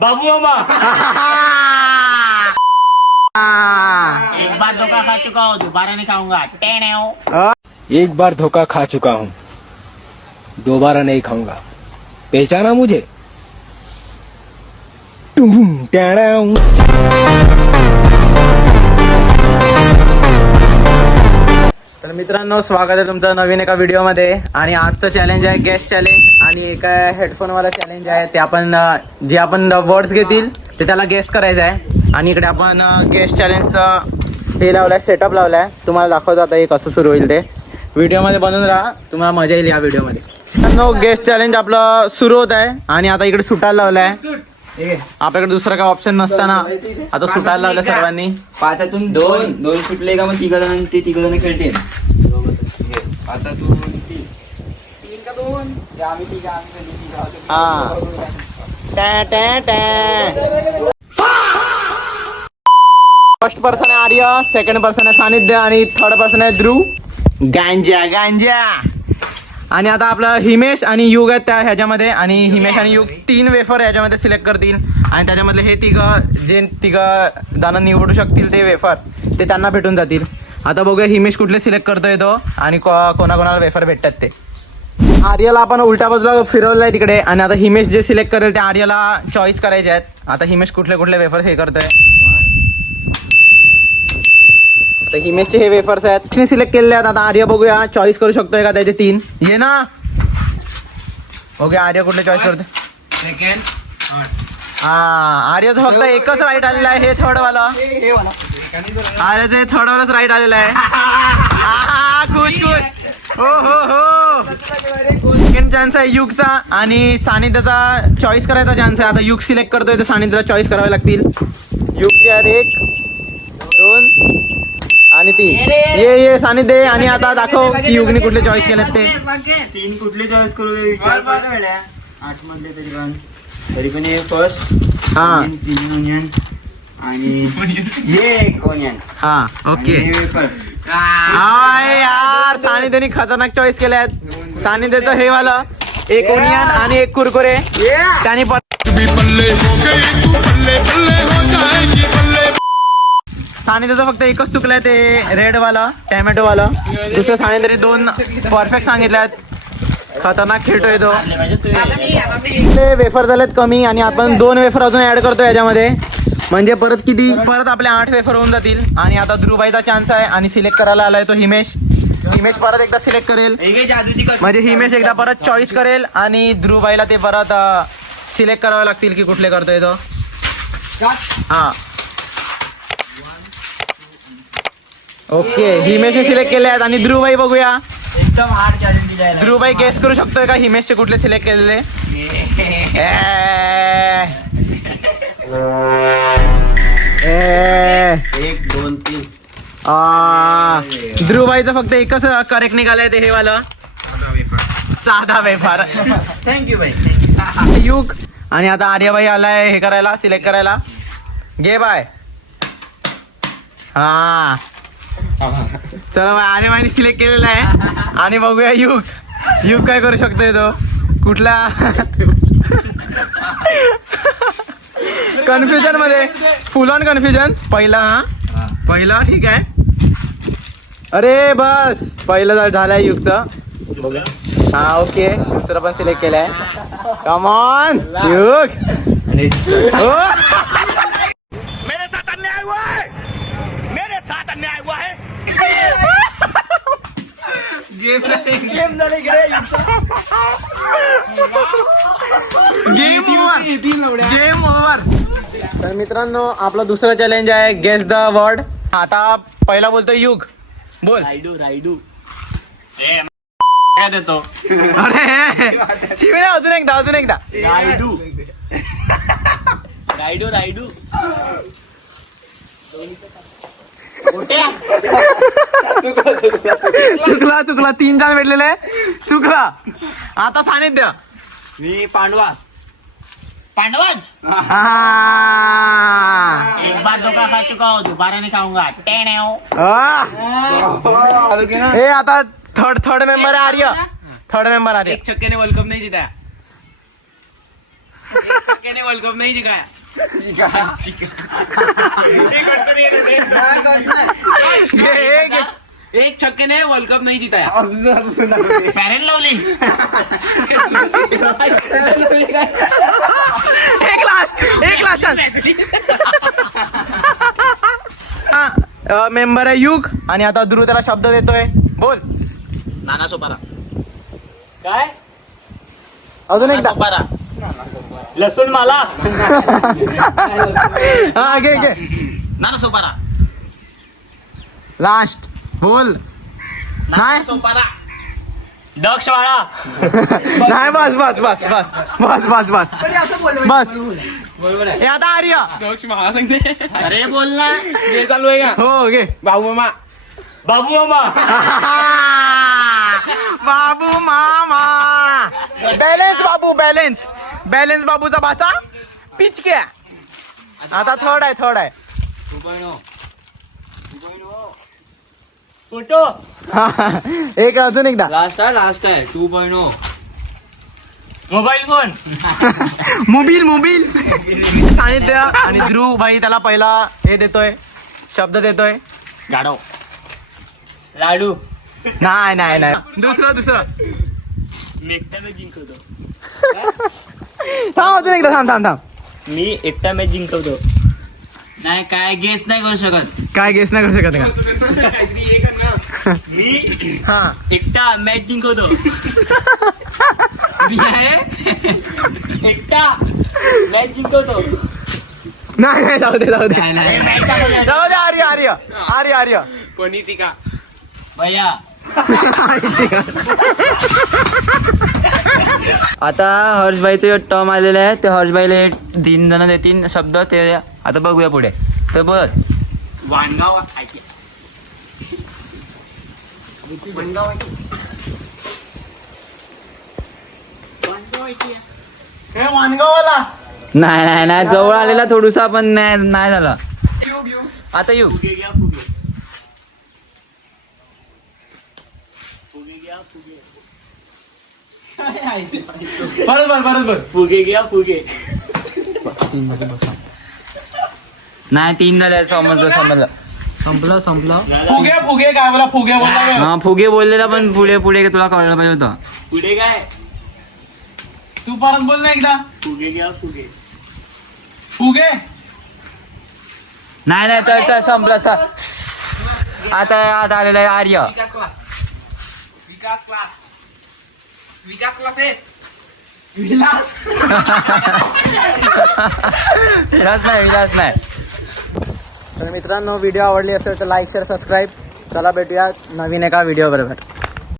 बाबू मामा। एक बार धोखा खा चुका हूँ, दोबारा नहीं खाऊंगा। एक बार धोखा खा चुका हूँ, दोबारा नहीं खाऊंगा। पहचाना मुझे? तर मित्रांनो, स्वागत आहे तुमचं नवीन एका व्हिडिओमध्ये. आणि आजचं चॅलेंज आहे गेस्ट चॅलेंज. आणि एका हेडफोनवाला चॅलेंज आहे. ते आपण जे आपण वर्ड्स घेतील ते त्याला गेस्ट करायचं आहे. आणि इकडे आपण गेस्ट चॅलेंजचं हे लावलं आहे, सेटअप लावला आहे. तुम्हाला दाखवतो आता हे कसं सुरू होईल ते. व्हिडिओमध्ये बनवून राहा, तुम्हाला मजा येईल या व्हिडिओमध्ये. मित्रांनो, गेस्ट चॅलेंज आपलं सुरू होत आहे. आणि आता इकडे सुटायला लावलं आहे. आपल्याकडे दुसरं काय ऑप्शन नसताना आता सुटायला लावलं सर्वांनी. पाचातून दोन सुटले का मग तिघजण ते तिघजण खेळतील. आता तू तीन का दोन आम्ही तिघ हा. फर्स्ट पर्सन आहे आर्य, सेकंड पर्सन आहे सानिध्य आणि थर्ड पर्सन आहे ध्रुव. गांजा. आणि आता आपलं हिमेश आणि युग आहेत त्या ह्याच्यामध्ये. आणि हिमेश आणि युग 3 वेफर ह्याच्यामध्ये सिलेक्ट करतील. आणि त्याच्यामधले हे जे तिघ जण निवडू शकतील ते वेफर ते त्यांना भेटून जातील. आता बघूया हिमेश कुठले सिलेक्ट करतोय तो आणि कोणाकोणाला वेफर भेटतात ते. आर्याला आपण उलट्या बाजूला फिरवलं आहे तिकडे. आणि आता हिमेश जे सिलेक्ट करेल ते आर्याला चॉईस करायचे आहेत. आता हिमेश कुठले वेफर्स हे करतोय. आता हिमेशचे हे वेफर्स आहेत सिलेक्ट केलेले आहेत. आता आर्य बघूया चॉईस करू शकतोय का त्याचे 3. ये ना बघूया आर्य कुठले चॉईस करतोय. सेकंड हा, आर्यचं फक्त एकच राईट आलेलं आहे. हे थर्ड वाला आर्यचं हे थर्ड वालाच राईट आलेलं आहे. खुश हो. सेकंड चान्स आहे युगचा. आणि सानिध्याचा चॉईस करायचा चान्स आहे. आता युग सिलेक्ट करतोय तर सानिध्याला चॉईस करावे लागतील. युगचे आहेत 1 2 आणि 3. ये सानिध्य. आणि आता दाखव की युगने कुठले चॉईस केलेत ते. 3 कुठले चॉईस करू दे विचार कर. 8 मधले तरी पण हे फर्स्ट. हा. 3 ओनियन आणि हे एक ओनियन. हा, ओके. हाय यार, सानिध्याने खतरनाक चॉईस केले आहेत. सानिध्याचं हे वाला 1 ओनियन आणि 1 कुरकुरे. त्याने सानिध्याचं फक्त एकच चुकलंय ते रेड वाला टॅमॅटो वाला. दुसरं सानिध्याने 2 परफेक्ट सांगितल्यात. खतरनाक खेळतोय तो. ते वेफर झालेत कमी. आणि आपण 2 वेफर अजून ऍड करतो याच्यामध्ये. म्हणजे परत आपले 8 वेफर होऊन जातील. आणि आता ध्रुवबाईचा चान्स आहे. आणि सिलेक्ट करायला आलाय तो हिमेश परत एकदा सिलेक्ट करेल. म्हणजे हिमेश एकदा परत चॉईस करेल. आणि ध्रुवबाईला ते परत सिलेक्ट करावे लागतील की कुठले करतोय तो. हा, ओके. हिमेशने सिलेक्ट केले आहेत. आणि ध्रुवबाई बघूया. एकदम हार्ड चॅलेंज दिलाय. ध्रुवबाई गेस करू शकतोय का हिमेशचे कुठले सिलेक्ट केलेले. 1 2 3. ध्रुवबाईचं फक्त एकच करेक्ट निघालंय ते हे वाला साधा वेफर. थँक्यू बाई. युग. आणि आता आर्यबाई आलाय हे करायला सिलेक्ट करायला. घे बाय. हा, चला बाय. आर्यबाईने सिलेक्ट केलेला आहे. आणि बघूया युग काय करू शकतोय तो. कुठला कन्फ्युजन मध्ये, फुल ऑन कन्फ्युजन. पहिला ठीक आहे. अरे बस, पहिलं झालंय युगचं. हा, ओके. दुसरं पण सिलेक्ट केलंय. कम ऑन युग. मेरे साथ अन्याय हुआ है. Game over. तर मित्रांनो, आपलं दुसरं चॅलेंज आहे गेस द वर्ड. आता पहिला बोलतोय युग. बोल. रायडू काय देतो. अरे शिवे, अजून एकदा. रायडू चुकला 3 जण भेटलेले. चुकला. आता सानिध्य. मी पांडवास. एक बार धोखा खा चुका हूँ, दोबारा नहीं खाऊंगा. हे आता थर्ड मेंबर आहे आर्य. एक छक्के ने वर्ल्ड कप नहीं जीता. वर्ल्ड कप नाही जिंकाया एक छक्के ने वर्ल्ड कप नहीं जीताया फेअर अँड लवली. एक लास्ट मेंबर आहे युग आणि आता ध्रुव त्याला शब्द देतोय. बोल नाना सोपारा. काय अजून एकदा. सोपारा. लसूण मला हा घे नाना सोपारा. लास्ट बोल. नाही सोपारा. दक्षवाळा. नाही बस बरोबर आहे. हे आता आर्य. अरे बोल ना. चालू आहे का? हो घे बाबू मामा. बाबू मामा. बॅलेन्स बाबूचा भाचा पिचक्या. आता थर्ड आहे 2.0. फोटो. एक अजून एकदा. लास्ट आहे 2.0. Mobile phone. मोबाईल सानिध्य आणि ध्रुव भाई त्याला पहिला हे देतोय शब्द देतोय. गाडव. लाडू. नाही दुसरं मी एकटा मॅच जिंकवतो. थांब अजून एकदा थांब मी एकटा मॅच जिंकवतो. नाही काय गेस नाही करू शकत. काय गेस नाही करू शकत का? मी हा एकटा मॅच जिंकवतो. एकटा मॅच जिंकवतो. नाही जाऊ दे आर्य भैया. आता हर्षभाईचे टर्म आलेले आहे. ते हर्षभाईला 3 जण देतील शब्द. ते आता बघूया पुढे. तर बोल. वाणगाव. वानगावाला. नाही जवळ आलेला थोडूसा पण नाही झाला. आता येऊ. बरोबर फुगे घ्या फुगे. नाही 3 झाले. समजलं संपलं. फुगे काय बोला फुगे बोलता. हा फुगे बोललेला पण पुढे तुला कळलं पाहिजे होतं. पुढे काय. तू परत बोल ना एकदा. फुगे घ्या फुगे. नाही तर संपलं. आता आलेला आहे आर्य. विकास क्लासेस. विलास नाही. तर मित्रांनो व्हिडिओ आवडली असेल तर लाईक शेअर सबस्क्राईब. चला भेटूया नवीन एका व्हिडिओ बरोबर.